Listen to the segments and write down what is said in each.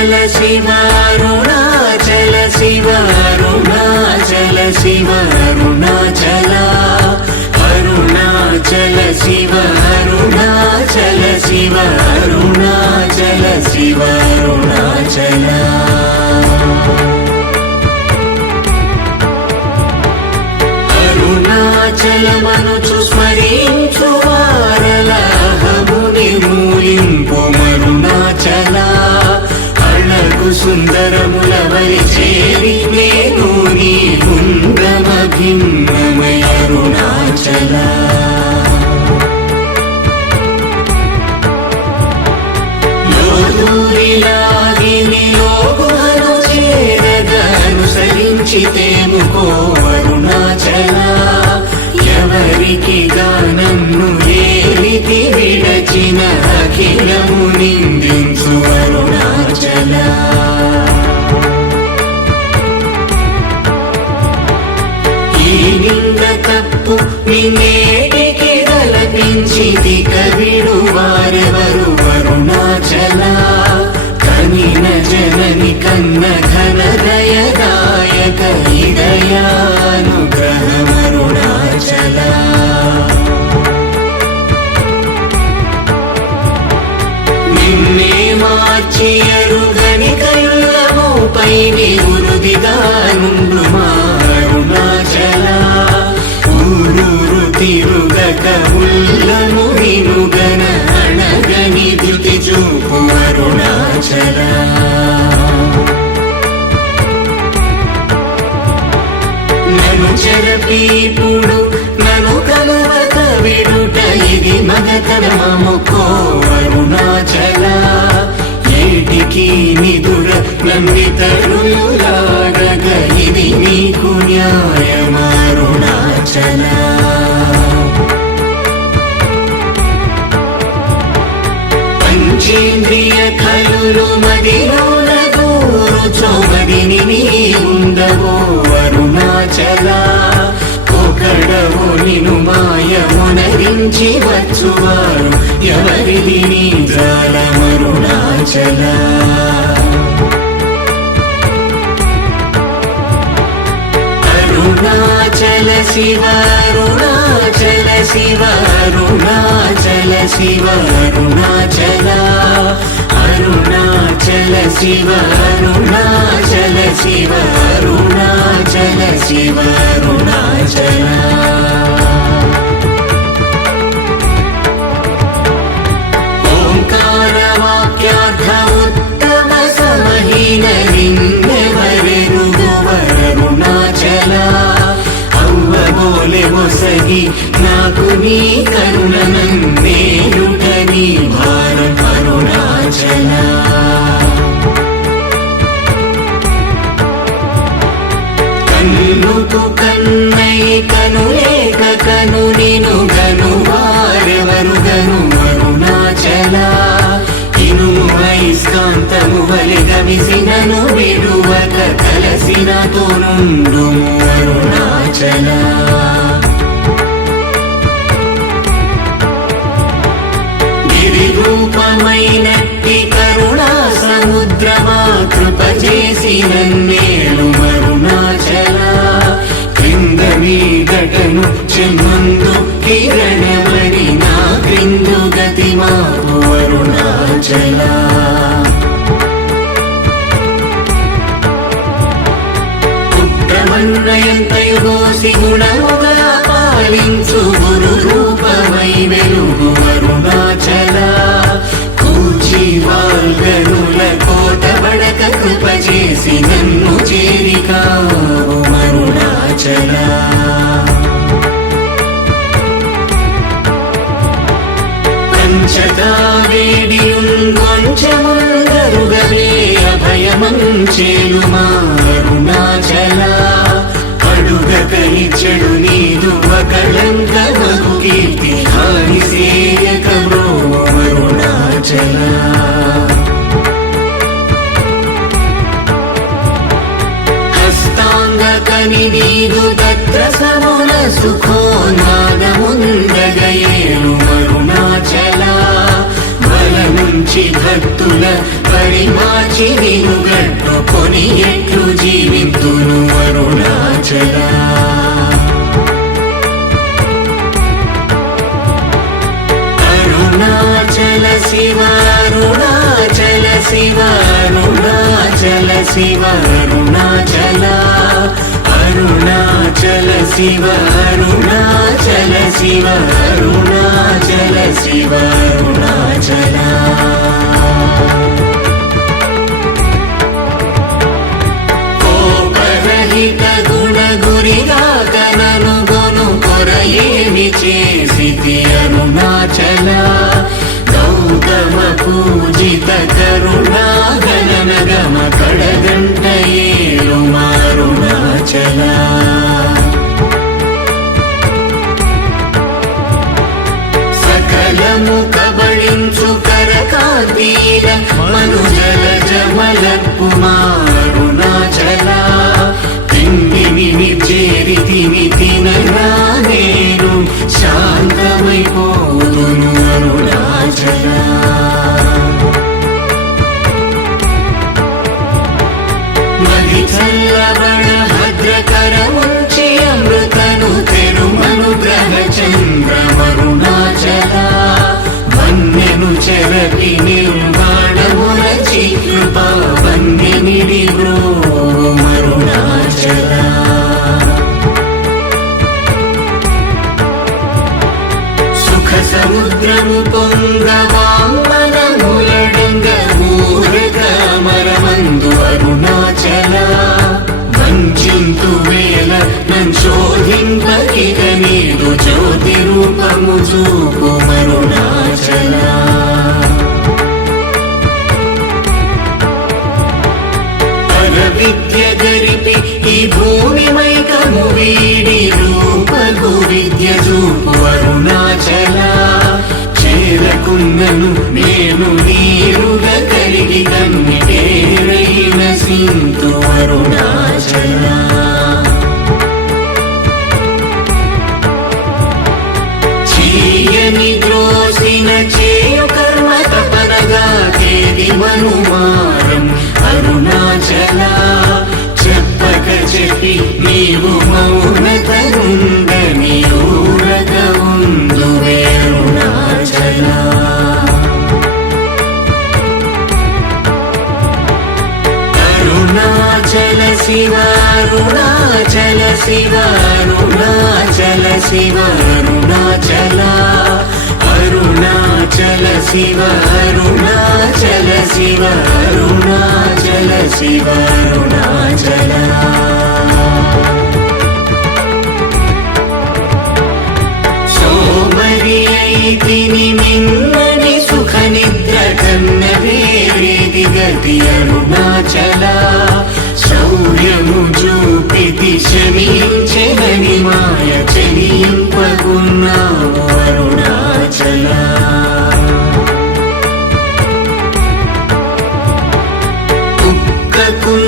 जल शिव रुणा जल अरुणाचल जल शिवरुणा जल अरुणा जल शिव रुणा शिव रुणा शिवरुणा। అళగు సుందరముల వరి చేరి నేను నీ గుండమ భిన్నమయ అరుణాచల. లోదూరిలాగిని లోగుహను చేరగ అనుసరించితేము కో తప్పు నిన్నేటికి కవిడు వారెవరు? వరుణాచల కనిన జనని కన్న ఘన దయదాయక ఇదయానుగ్రహమరుణాచల నిన్నే మార్చి అరుగని కళ్ళము పైని ఉరుదిగా ఉండవో అరుణాచల ఒకడవు నిను మాయమునరించి వచ్చువారు. ఎవరిది నీ జాలమరుణాచల అరుణాచల శివ అరుణాచల శివ అరుణాచల శివ అరుణాచల. అరుణాచల శివ అరుణాచల శివ అరుణాచల శివ అరుణాచల. ఓంకారవాక్యార్థ ఉత్తమ సమహీన నిన్నెవరెరుగువరుణాచల అవ్వబోలె మొసగి నాకు నీ కరుణ నన్నేయుట నీ భారం కన్నుకు కన్నై కనులేక కను నిను గను వారెవరు గను అరుణాచల ఇనుము ఐస్కాంతము వలె గమిసినను విడువక కలసినతో నుండు అరుణా గిరి రూపమైనట్టి కరుణా సముద్రమా కృప చేసి నన్నేలు మరుణాచల. క్రింద మీదటను చెమ్మందు కిరణమణి నా క్రిందు గతి మాకు అరుణాచల. పుత్రమన్నయంతయుగోసి గుణముగా పాలించు గురు గట్టుకొని ఎట్లు జీవితును అరుణాచల అరుణాచల శివ అరుణాచల శివ అరుణాచల శివ అరుణాచల అరుణాచల శివ అరుణాచల శివ అరుణాచల శివ గురిగా గొను కొరయేమి చేసితి అరుణాచల. గౌతమ పూజిత కరుణా గణన గమ కడగంట ఏలు మారుణాచల సకలము కబళించు కరకాతీల మనుజల జమల కుమారుణాచల ராமேரும் சாந்தமை போ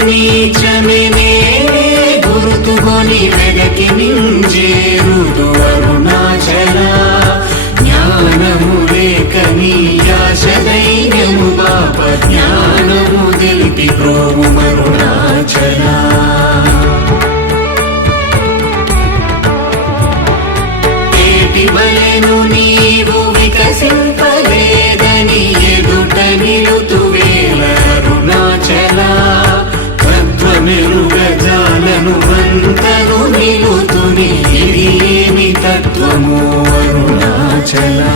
నీచమే గుర్తుకొని వెనకి నింజేరుదు అరుణాచల జ్ఞానము లేక నీ ఆశ ధైర్యము బాప జ్ఞానము తెలిపి ప్రోము అరుణాచల నీవు వికసింప తత్వమెరుగజాలను వంతను నిలుతుని ఇది ఏమి తత్వము అరుణాచలా.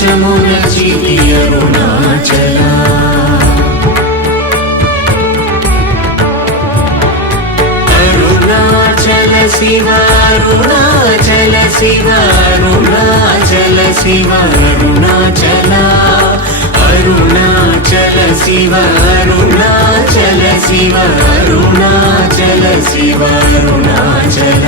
దేశమున చితి అరుణాచల అరుణాచల శివ అరుణాచల శివ అరుణాచల శివ అరుణాచల అరుణాచల శివ అరుణాచల శివ. అరుణాచల శివ అరుణాచల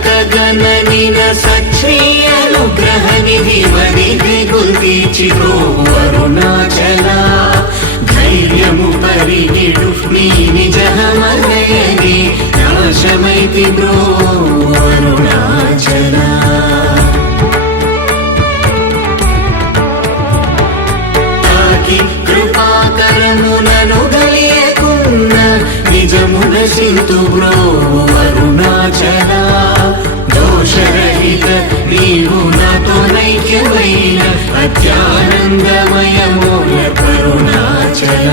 వెదుకక గణనిన సచ్చి అనుగ్రహ నిధి వడిది గుల్దీచి అరుణాచల. ధైర్యము పరిగిడు నీ నిజమనయని నాశమైతి బ్రో అరుణాచల. తాకి కృపాకరమునను గలియకున్న నిజమున సింతు బ్రో ఐక్యమైన నైక్యమైన అత్యానందమయమూల కరుణాచల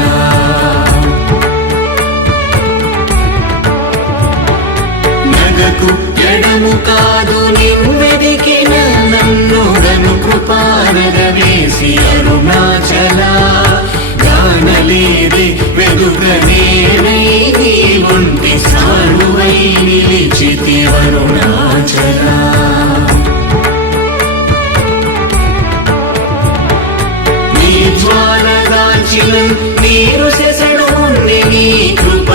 నగకు ఎడము కాదు నిన్నెదికిన నన్ను గను కృపానగ వేసి అరుణాచల గానలేది వెదుకనేనై నీ ఒంటి సానువై నిలిచితి అరుణాచల జ్వాలదాచిన నీరు సెసడు నీ కృప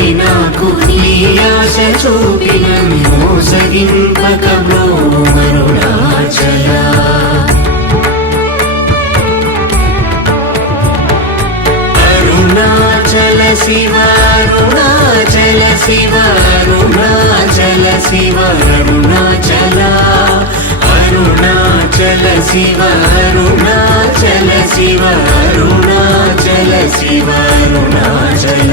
నేస్తముందని నాకు నీ ఆశ చూపిన మోసగింపక బ్రో అరుణాచల అరుణాచల శివ అరుణాచల శివ అరుణాచల శివ అరుణాచల అరుణాచల శివ అరుణాచల శివ అరుణాచల శివ అరుణాచల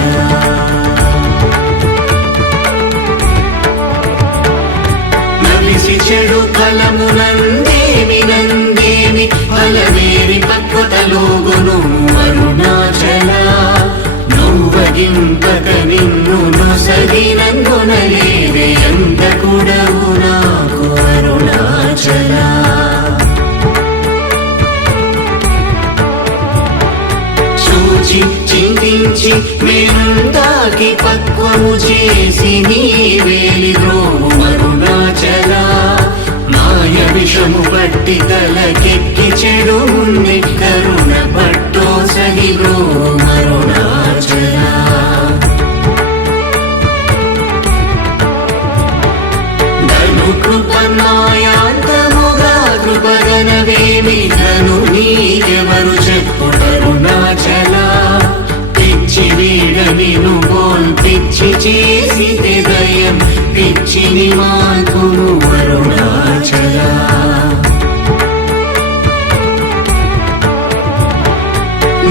చెడు ఫలమునందేమి నందేమి ఫలమేరి పక్వతలోగును అరుణాచల నువ్వగింపక నిన్ను నొసగినందునలేదే ఎంత కూడవు నాకు అరుణాచల. చూచి చింతించి మేనుందాకి పక్వము చేసి నీ వేలి ద్రోము అరుణాచల మాయ విషము పట్టి తలకెక్కి చెడు కరుణ పట్టో సగి ద్రోము అరుణాచల ధను కృపమాయాంతముగా కృపగనవేమి ధను నీకెవరు చెప్పుటరుణాచల పిచ్చి వీడని నువ్వోల్ పిచ్చి చేసి దయం పిచ్చిని మాకును అరుణాచల.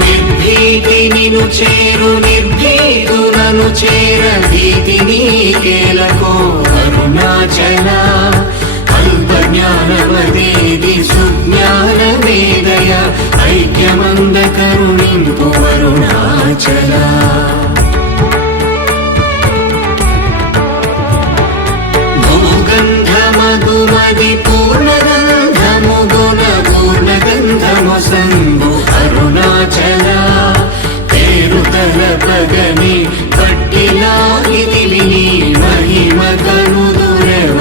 నిర్భీతి నిను చేరు నిర్భీతులను చేర భీతి నీకేలకో అరుణాచల. అల్ప జ్ఞానవదేది సుజ్ఞాన వేదయ ఐక్యమంద కరుణింపు అరుణాచల. భూగంధమగుమది పూర్ణగంధము గుణ పూర్ణగంధము సంగు అరుణాచల. పేరు తలపగని పట్టిలాగిది విని మహిమ కనుదురెవరరుణాచల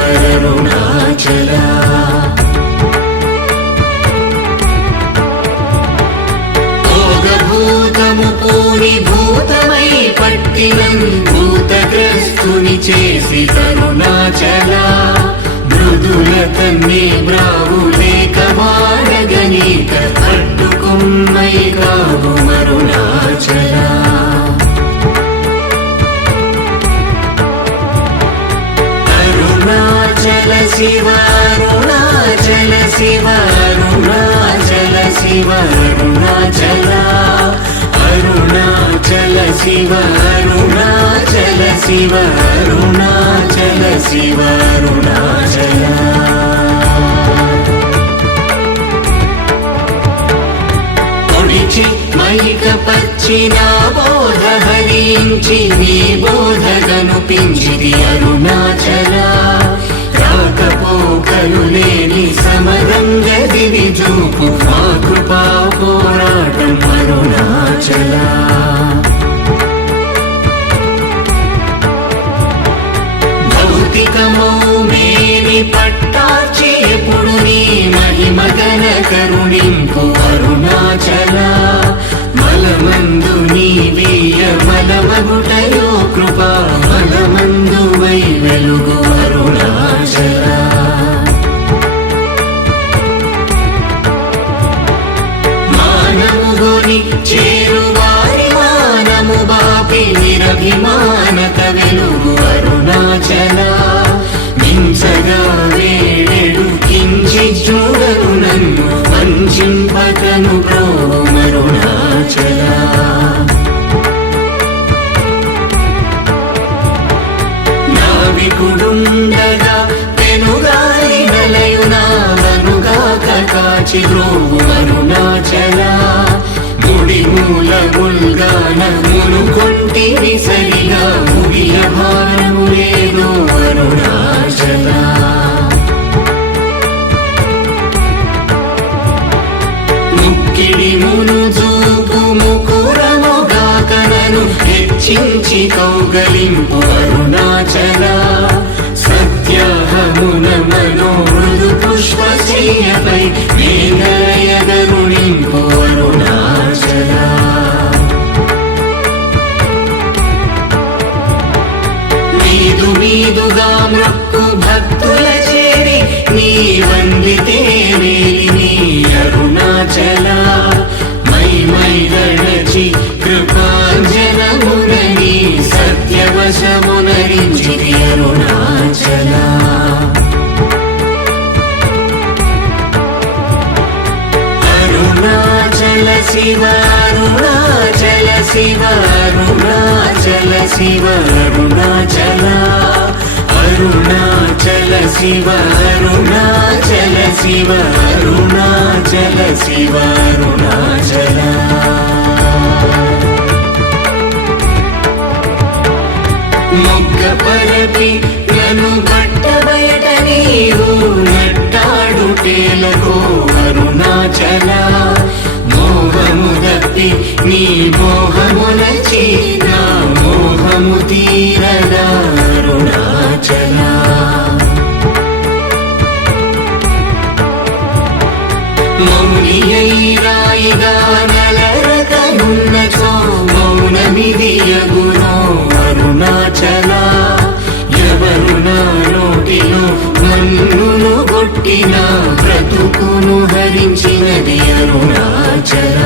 భోగభూతము పూని బ్రావులేక వాడగనీక పట్టుకుమ్మై కావు మరుణాచలా అరుణాచల శివ అరుణాచల శివ అరుణాచల శివ అరుణాచల అరుణాచల శివ అరుణాచల శివ అరుణాచల శివ అరుణాచల మైక పచ్చినా బోధ హరించి నీ బోధగను అరుణాచల. రాకపోకలు లేని సమరంగ దివి చూపు మా కృపా పోరాటం అరుణాచలా. కాచి గ్రోము అరుణాచల గుడి మూల ముల్గాన మును కొంటిని సరిగా ముగియ భారము లేదు అరుణాచల. ముక్కిడి మును చూపు ముకురముగాకనను హెచ్చించి కౌగలింపు అరుణాచల. సత్యాహమున మనోమృదు పుష్పశయ్యపై మేఘలయగరుణింపు మీదుగా మృక్కు భక్తుల చేరి నీ వందితే వేలి నీ అరుణాచల మై మై గణచి కృపాంజనమునని సత్యవశమునరించి అరుణాచల. అరుణాచల శివ అరుణాచల శివ అరుణాచల శివ అరుణా అరుణాచల శివ అరుణాచల శివ అరుణాచల శివ అరుణాచల. మొగ్గ పరపి నను బట్ట బయట నీవు నట్టాడుటేలకు అరుణాచల. మోహము దప్పి నీ మోహములచి నా మోహము తీరదా అరుణా మౌని రాయిగా నలరకనున్నచో మౌనమిదియగునో అరుణాచల. ఎవరు నా నోటిలో మన్నును కొట్టిన బ్రతుకును హరించినది అరుణాచల.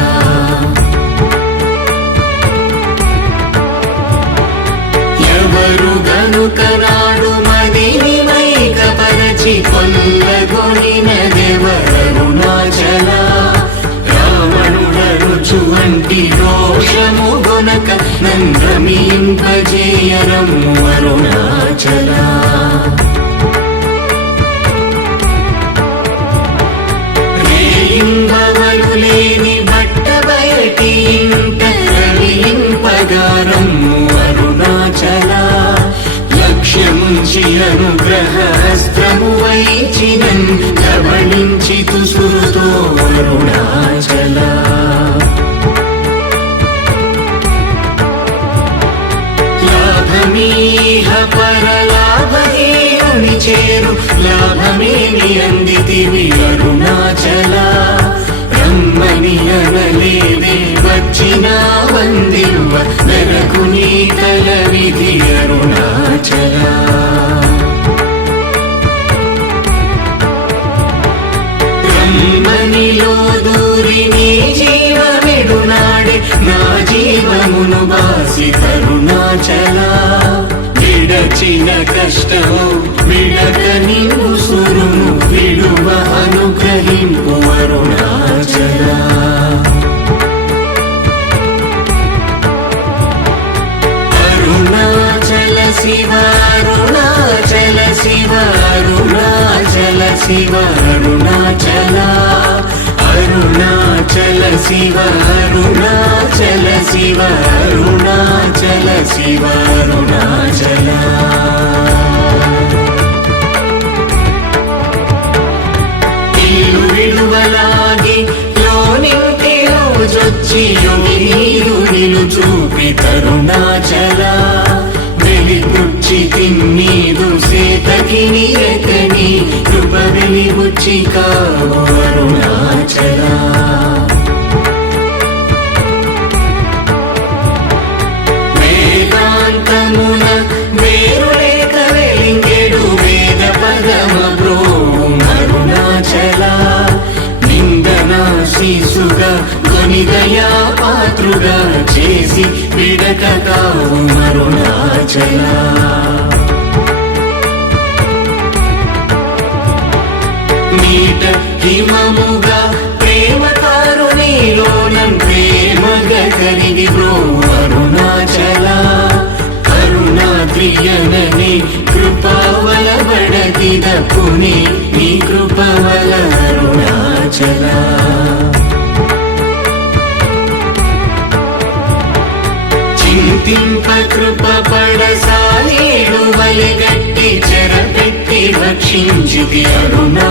ఎవరు గనుక నందమింపజేయరము వరుణ Do. పాత్రుగా చేసి విడక కావు అరుణాచల నీట హిమముగా ప్రేమ కారుణిలోనం ప్రేమగ కరిగి బ్రో అరుణాచల. కరుణాద్రియనని కృపావల బడదిద పుని నీ కృపవల అరుణాచలా. చింతింప కృప పడసాలేడు వలెగట్టి చెరపెట్టి రక్షించుది అరుణా.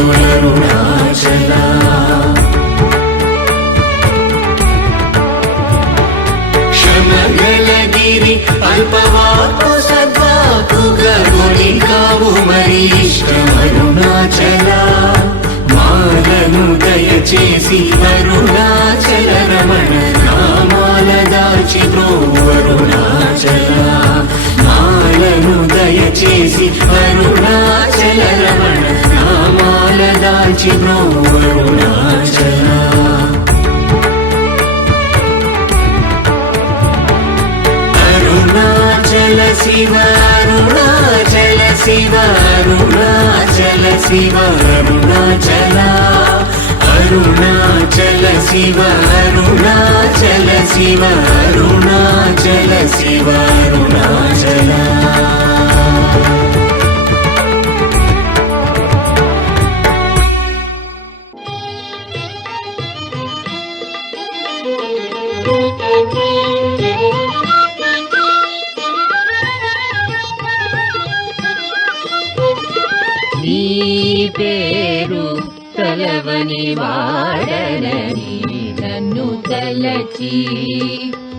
పోక్తులరుణాచల క్షమగలగిరి అల్పవాకు సద్వాకుగా గురి కావు మరి ఇష్టమరుణాచల మాలను దయచేసి అరుణాచల రమణ నామాల దాచి వరుణాచల మాలను దయచేసి అరుణాచల రమణ దాచి అరుణాచల అరుణాచల శివ అరుణాచల శివ అరుణాచల శివ అరుణాచల. అరుణాచల శివ అరుణాచల శివ అరుణాచల శివ అరుణాచల. నీ పేరు తలవని వాడనని నన్ను తలచి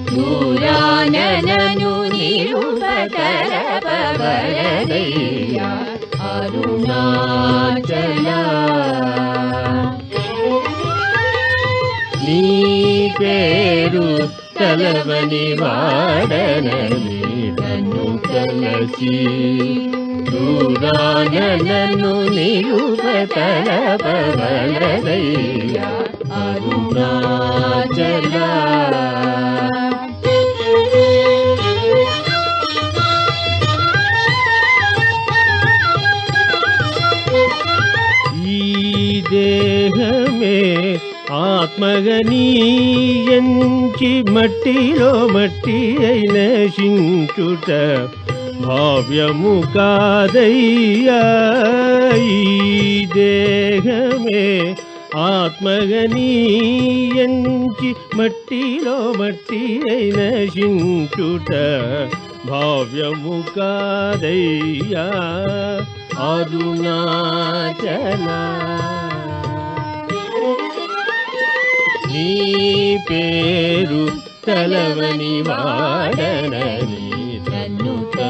దూరానను నిరుపతరపవరదయ్యా అరుణాచల నీ పేరు తలవని వాడనని నన్ను తలచి దూరాన నన్ను నిలుపతలపవలదయ్యా అరుణాచల. ఈ దేహమే ఆత్మగనీయంచి మట్టిలో మట్టి అయిన శించుట భావ్యము కాదయ్యా దేహమే ఆత్మగనీయంచి మట్టిలో మట్టి అయిన శించుట భావ్యము కాదయ్యా అరుణాచల. నీ పేరు తలవని వాడనని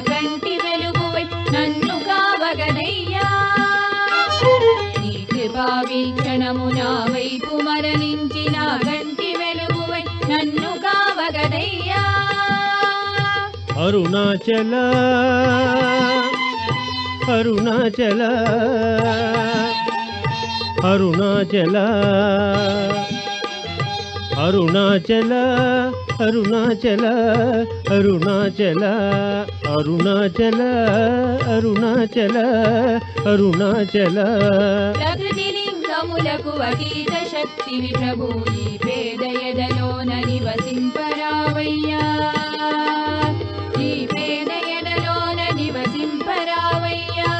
కంటి వెలుగువై నన్ను కావగదయ్యా నీ కృపా వీక్షణము నా వైపు మరలించిన కంటి వెలుగువై నన్ను కావగదయ్యా అరుణాచల అరుణాచల అరుణాచల అరుణాచల. అరుణాచల అరుణాచల అరుణాచల అరుణాచల అరుణాచల. ప్రకృతి లింగములకు అతీత శక్తివి ప్రభు ఈ పేద ఎదలోన నివసింపరావయ్యా. ఈ పేద ఎదలోన నివసింపరావయ్యా.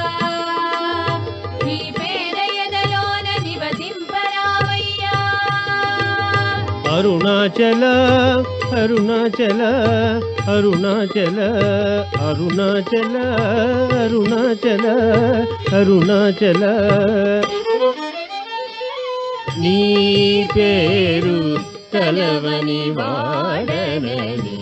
ఈ పేద ఎదలోన నివసింపరావయ్యా. అరుణాచల అరుణాచల అరుణాచల అరుణాచల అరుణాచల అరుణాచల. నీ పేరు తలవని వాడనని